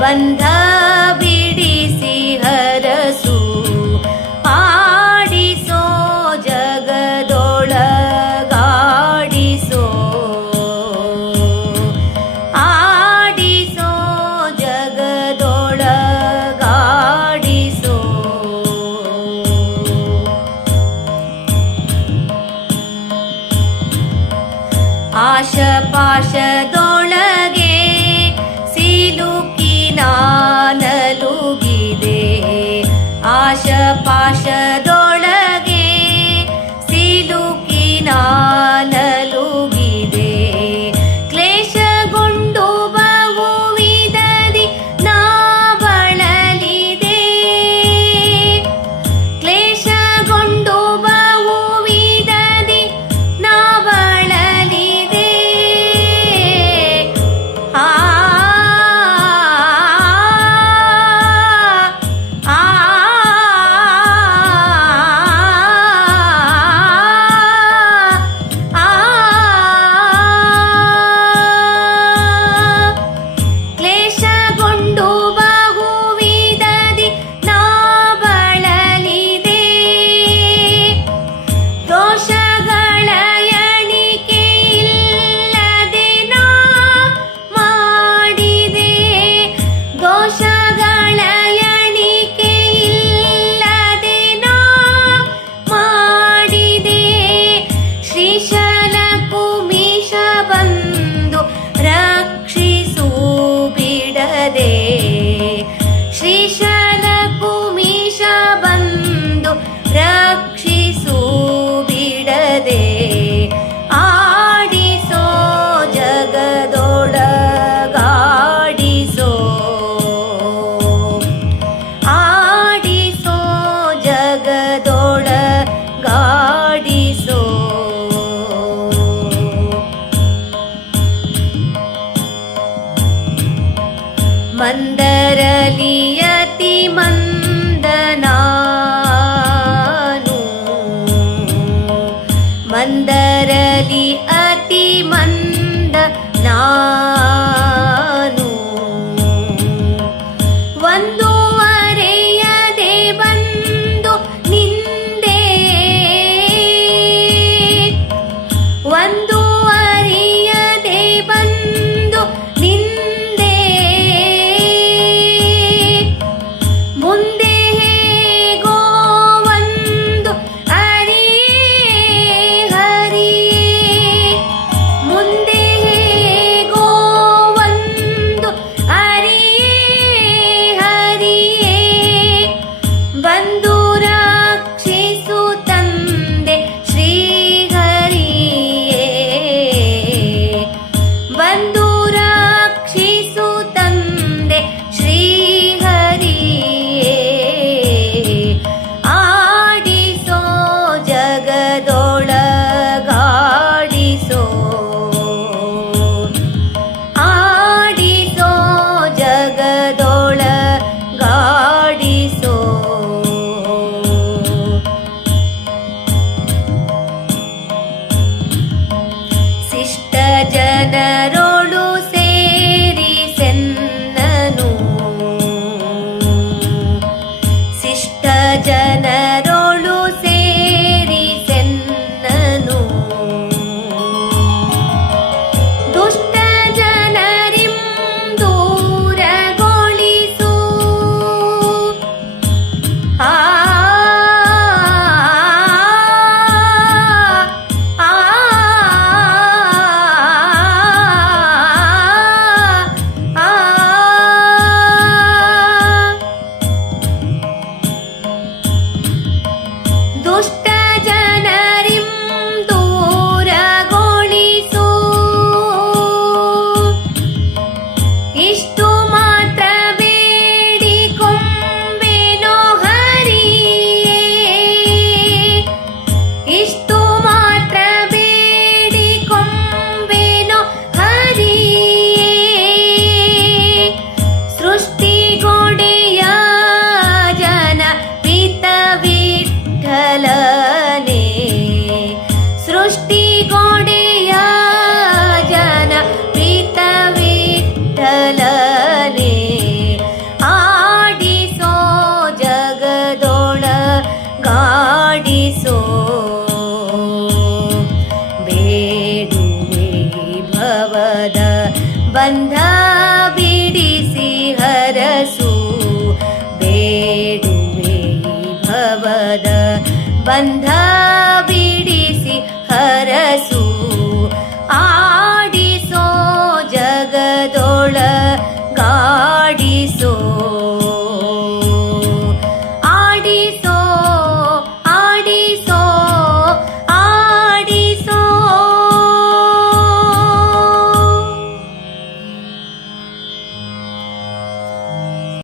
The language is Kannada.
ಬಂಧ ಬಿಡಿಸಿ ಹರಸು ಆಡಿಸೋ ಜಗದೊಳ ಆಡಿಸೋ ಜಗದೊಳಗಾಡಿಸೋ. ಆಶ ಪಾಶದೊಳ दोगीते ಆಶ ಪಾಶದ வந்தரலி ಬಂಧ ಬಿಡಿಸಿ ಹರಸು ಬೇಡುವೆ ಭವದ ಬಂಧ ಬಿಡಿಸಿ हर